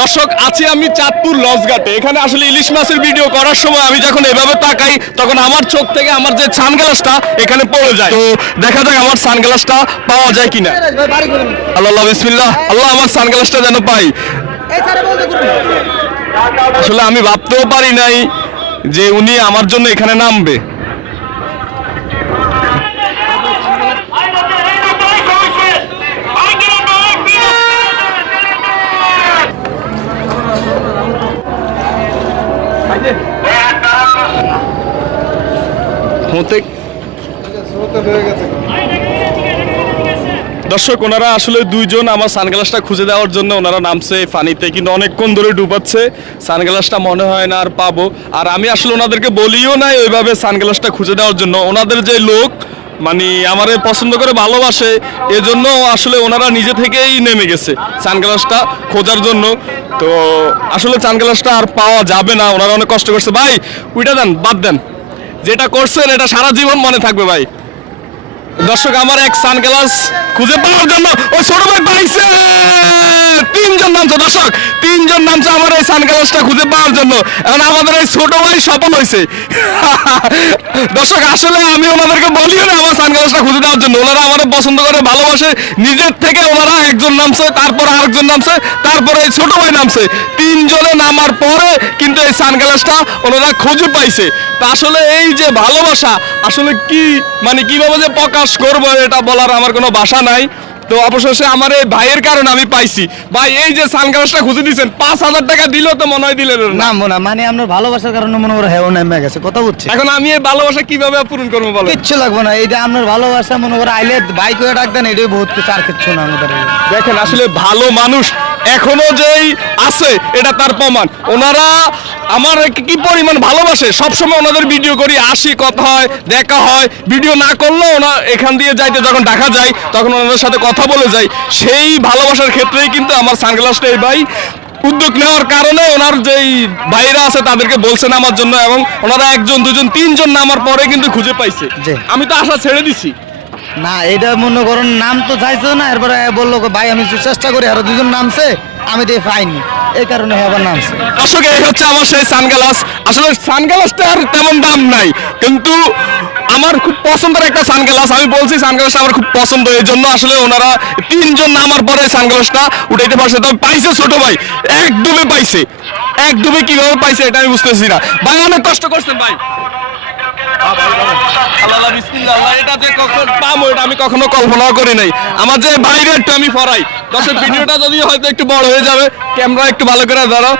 দর্শক, আছি আমি চাঁদপুর লজঘাটে এখানে আসলে ইলিশ মাছের ভিডিও করার সময় আমি যখন এভাবে তাকাই, তখন আমার চোখ থেকে আমার যে সানগ্লাসটা এখানে পড়ে যায়। তো দেখা যাক আমার সানগ্লাসটা পাওয়া যায় কিনা। আল্লাহ, বিসমিল্লাহ। আল্লাহ, আমার সানগ্লাসটা যেন পাই। আসলে আমি ভাবতেও পারি নাই যে উনি আমার জন্য এখানে নামবে। দর্শক, ওনারা আসলে দুইজন আমার সানগ্লাসটা খুঁজে দেওয়ার জন্য ওনারা নামছে ফানিতে, কিন্তু অনেকক্ষণ ধরে ডুবাচ্ছে। সানগ্লাসটা মনে হয় না আর পাবো। আর আমি আসলে ওনাদেরকে বলিও নাই ওইভাবে সানগ্লাসটা খুঁজে দেওয়ার জন্য। ওনাদের যে লোক মানে আমারে পছন্দ করে ভালোবাসে, এজন্য আসলে ওনারা নিজে থেকেই নেমে গেছে সানগ্লাসটা খোঁজার জন্য। তো আসলে সানগ্লাসটা আর পাওয়া যাবে না, ওনারা অনেক কষ্ট করছে। ভাই উইটা দেন, বাদ দেন। যেটা করছেন, এটা সারা জীবন মনে থাকবে ভাই। দর্শক, আমার এক সানগ্লাস খুঁজে পাওয়ার জন্য ওই ছোট ভাই পাইছে। নামছে, দর্শক, তিনজন নামছে আমার এই সানগ্লাসটা খুঁজে পাওয়ার জন্য। এখন আমাদের এই ছোট ভাই সফল হয়েছে দর্শক, আসলে আমি ওনাদেরকে বলিও না আমার সানগ্লাসটা খুঁজে দেওয়ার জন্য। ওনারা আমার পছন্দ করে, ভালোবাসে। নিজের থেকে ওনারা একজন নামছে, তারপর আরেকজন নামছে, তারপরে এই ছোট ভাই নামছে। তিনজনে নামার পরে কিন্তু এই সানগ্লাসটা ওনারা খুঁজে পাইছে। তা আসলে এই যে ভালোবাসা, আসলে কি মানে কীভাবে যে প্রকাশ করব এটা বলার আমার কোনো ভাষা নাই। তো অবশেষে আমার এই ভাইয়ের কারণে আমি পাইছি। ভাই এই যে সানগ্লাসটা খুঁজে দিয়েছেন পাঁচ হাজার টাকা দিলেও তো মনে হয় দিলেন না। মনে মানে আপনার ভালোবাসার কারণে মনে করো হ্যাঁ নেমে গেছে কথা বুঝছি এখন আমি এই ভালোবাসা কীভাবে পূরণ করব বলো কিচ্ছু লাগবে না এইটা আপনার ভালোবাসা মনে করো আইলে বাইক হয়ে ডাক দেন এটাই বহুত কিছু আর কিচ্ছু না আমাদের। দেখেন আসলে ভালো মানুষ এখনও যেই আছে এটা তার প্রমাণ। ওনারা আমার কি পরিমাণ ভালোবাসে? সবসময় ওনাদের ভিডিও করি আসি কথা হয় দেখা হয়। ভিডিও না করলেও ওনা এখান দিয়ে যাইতে যখন দেখা যায় তখন ওনাদের সাথে কথা বলে যাই। সেই ভালোবাসার ক্ষেত্রেই কিন্তু আমার সানগ্লাসটা এই ভাই। উদ্যোগ নেওয়ার কারণে ওনার যেই ভাইরা আছে তাদেরকে বলছেন আমার জন্য এবং ওনারা একজন দুজন তিনজন নামার পরে কিন্তু খুঁজে পাইছে। আমি তো আশা ছেড়ে দিছি। না এটা মনে করুন নাম তো চাইছো না এরপরে বলল ভাই আমি চেষ্টা করি আরও দুজন নামছে। আমি দিয়ে পাইনি। এই কারণে আবার নামছে। দর্শক, এই হচ্ছে আমার সেই সানগ্লাস। আসলে সানগ্লাসটার তেমন দাম নাই, কিন্তু আমার খুব পছন্দের একটা সানগ্লাস। আমি বলছি সানগ্লাসটা আমার খুব পছন্দ, এই জন্য আসলে ওনারা তিনজন নামার পরে সানগ্লাসটা উঠাইতে পারছে। তবে পাইছে ছোট ভাই এক ডুবে পাইছে। এক ডুবে কীভাবে পাইছে এটা আমি বুঝতেছি না। ভাই, অনেক কষ্ট করছেন ভাই। আমি কখনো কল্পনাও করি নাই। আমার যে বাইরে একটু আমি ফরাই দর্শক ভিডিওটা যদি হয়তো একটু বড় হয়ে যাবে ক্যামেরা একটু ভালো করে ধরো।